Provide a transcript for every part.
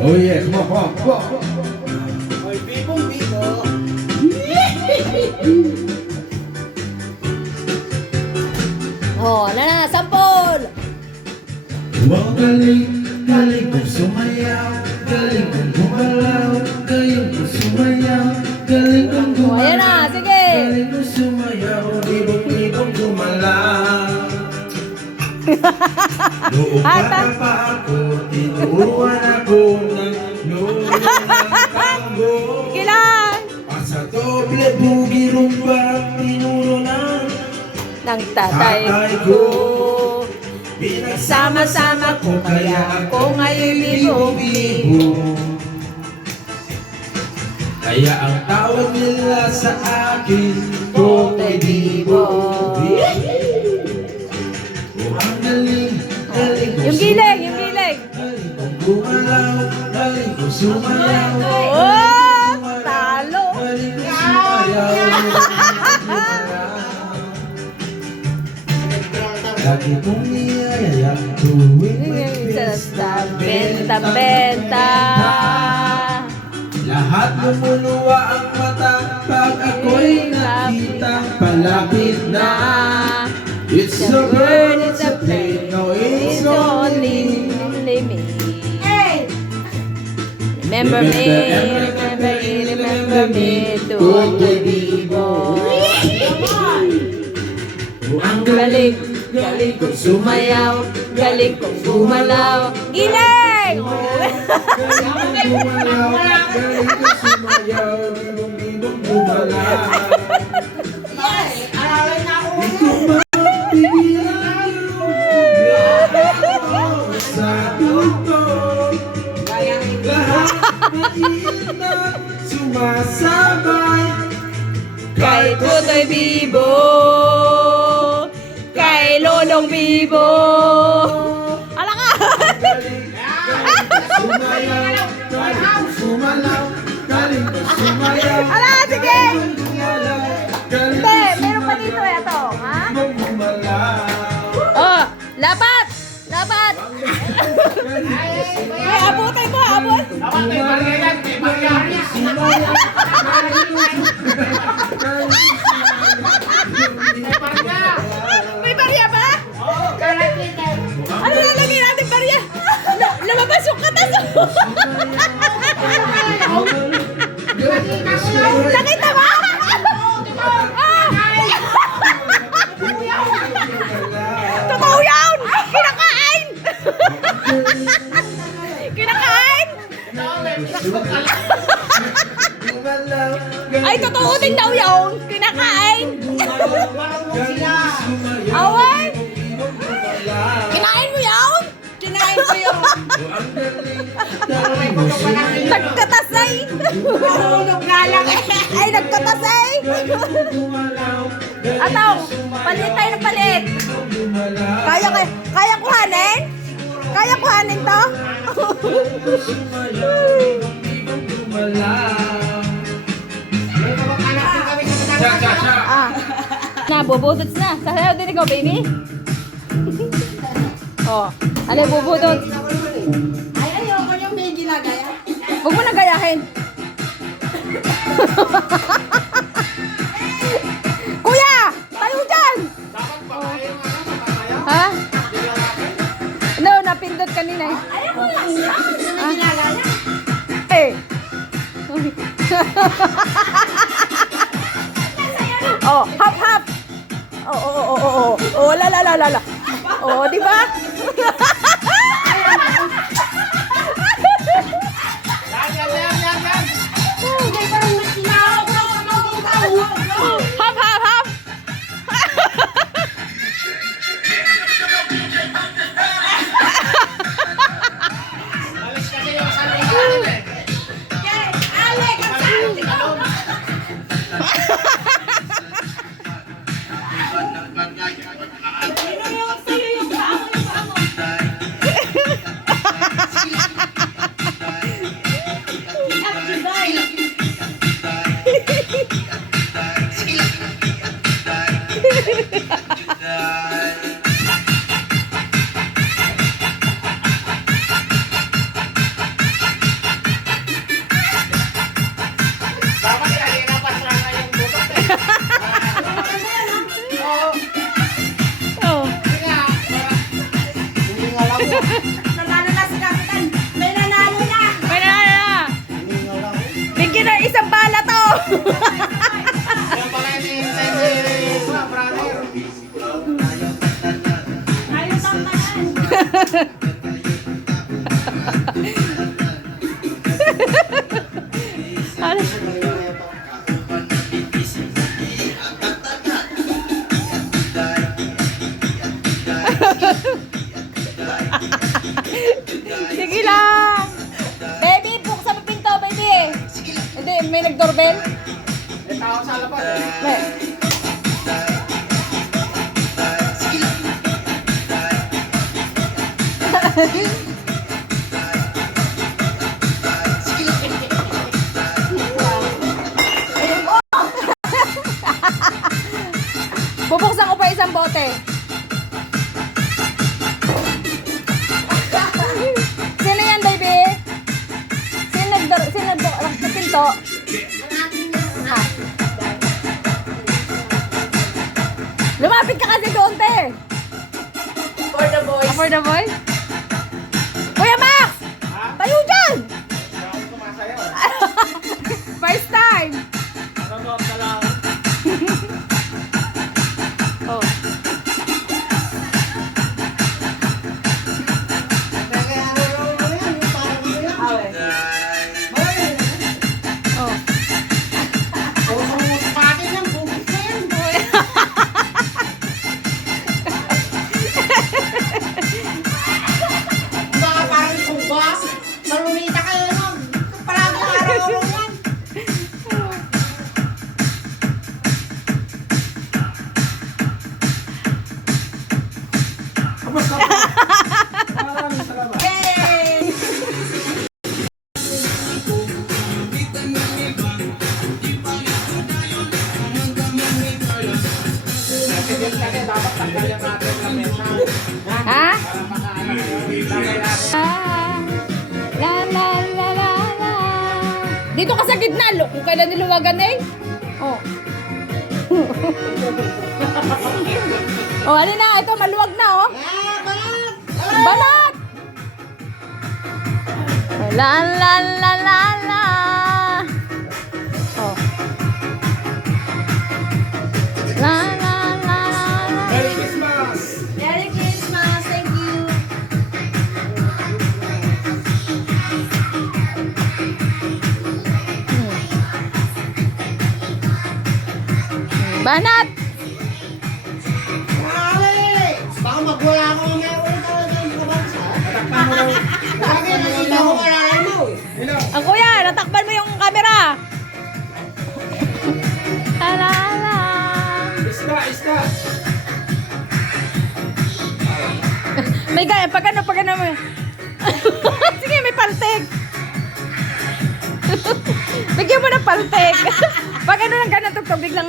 Oh yeah, come on, come on. Ay, bibong bibo. Oh, na, sampol! Wow, galing, galing kong sumayaw, galing kong gumalaw, galing kong sumayaw, galing kong Oh, ayan gumalaw, na, sige! galing kong sumayaw, libong-libong gumalaw. Noong bata pa ako, tinuruan ako ng lolo ng tango. Sige lang! Sa doble bugi rumba, tinuro ng Nang tatay ko. pinagsama-sama ko, kaya ako ngayon libo-libo. Kaya ang tawag nila sa akin, Totoy Bibo. Oh, ang galing, galing ko Yung giling, yung giling! galing kong gumalaw, galing kong sumayaw. Oh! Talo! Galing kong sumayaw. Lagi kong niyayaya, tuwing may piyesta, Benta-benta! lahat lumuluwa ang mata pag ako'y nakita palapit na. It's a bird, it's a plane, no, it's only me. Remember me, remember me, Totoy Bibo. Ang galing, galing kong sumayaw, galing kong gumalaw. Giling! galing kong gumalaw, galing kong sumayaw, libong-libong gumalaw. Aralin na ako. Di ko mapigilan yung sa tugtog. Lahat mainit sumasabay Kay Totoy Bibo, kay Lolong Bibo. Ala ka! sumayaw, galing ko sumalaw, galing ko sumayaw. Ala, sige! Galing Hindi, meron pa dito ito, ha? kong gumalaw. Oh, lapat! Lapat! Ay, abutin ko, abot! Dapat may barya yan, may barya. May barya. May barya ba? Oo, karakitin. Ano lalagay natin barya? Lumabas yung katas! Nakita ba? Totoo yan! Kinakain! Kinakain! Ay, totoo din daw yun! Kinakain! Away! Kinain mo yun? Kinain ko yun! Nagkatasay! Marunong nga lang eh! Ay, nagkatasay! Atong, palit tayo ng palit! Kaya kuhanin? Kaya kuhanin to? Ah. Na, bubudots na. Sasayaw din ikaw, baby. Oh, alay bubudots. Ay, ayoko yung may ginagaya. Huwag mo na gayahin. Kuya! Tayo dyan! Ha? No, napindot kanina eh. Ayoko lang siya. Yung may ginagaya. Eh! Oh, hop, hop! Oh, la. Oh, di ba? Hindi pa rin sinawag ko. Hop, hop, hop! Alis kasi yung salita eh. Alek, ang sabi ko. Sino yung sa'yo yung tao? Yan pala yung hinihintay ni brother. Ayos ang tanan. Ano? Sige lang. Baby, buksan mo pinto, baby. Hindi, may nag-doorbell. May tao sa labas. May. Bubuksan ko pa isang bote. Sino yan, baby? Sino sa pinto? Ha? Lumapit ka kasi doon, te. For the boys. For the boy? Kuya Max! Tayo dyan! Hindi ako sumasayaw. First time! Nanonood ka lang. Oh. Oh. Baka parang subas. Marumita kayo nun. Parang araw-araw yan. Kamusta po? Maraming salamat. Hey! Kasi dapat tanggalin natin na mesa. Ha? Para makaano yun. Lagay natin. La la la la la. Dito ka sa gitna, kung kailan niluwagan eh. Oh. Oh, alin na, ito maluwag na oh. Balat! La la la la la. Oh. La la la la. Merry Christmas! Merry Christmas. Thank you. Banat! Baka magwala ako meron talaga yung kabansa. Lagi nakita ko alalay mo. Ang kuya, natakpan mo yung camera. La la la. Iska! May gaya, pag ano mo. Sige, may paltek. Bigyan mo ng paltek. Pag ano lang ganun tugtog, biglang.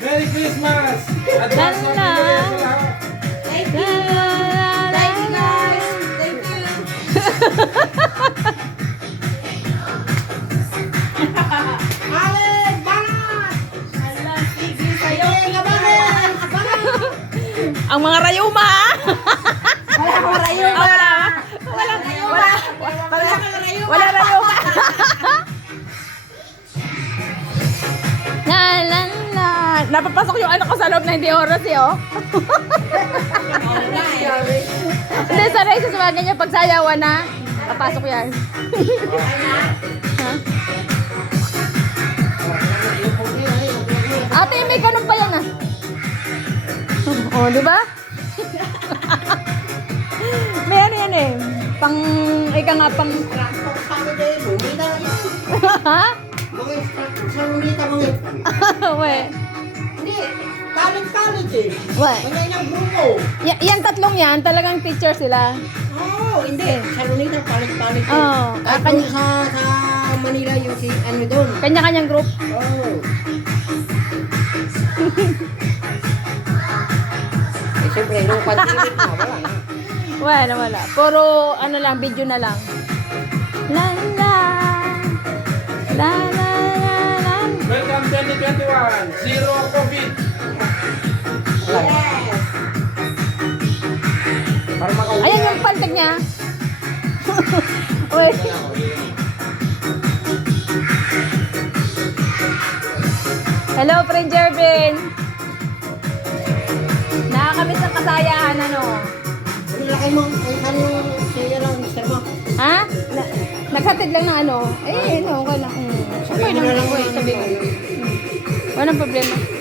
Merry Christmas! Advance La, Happy la. New Year sa lahat! Thank La you. la la la Thank you la. guys. Thank you. Alec, banat! Allah, sige sa'yo. Banat! Banat! Ang mga rayuma. ah. Wala akong rayuma. Wala rayuma. Wala rayuma. La la la. Napapasok yung anak ko sa loob na hindi oras eh, oh. Hindi, sanay sa sumagan niya pag sayawan na. Papasok yan. Ha? Ate, may ganun pa yan ah. Oh, di ba? May ano yan eh. Pang, ika nga pang... Ha? We. Hindi, college eh. We. Wala yung grupo. Yan tatlong yan, talagang teacher sila. Oo, hindi. Sa Lunita, palit-palit. Oo. At doon sa Manila yung si ano doon. Kanya-kanyang group. Oo. Eh, siyempre, nung pandemic na, wala na. Wala. Puro ano lang, video na lang. La la. La la la la. Welcome 2021! Zero COVID! Yes. Para makauwi. Ayan yung paltag niya. Wait. Hello, friend Jervin. Nakakamiss ang kasayahan, ano? Ano laki mo? Ano siya lang, mister mo? Ha? Naghatid lang ng ano? Eh, ano, okay lang. Okay lang. Okay, sabi mo. Walang problema.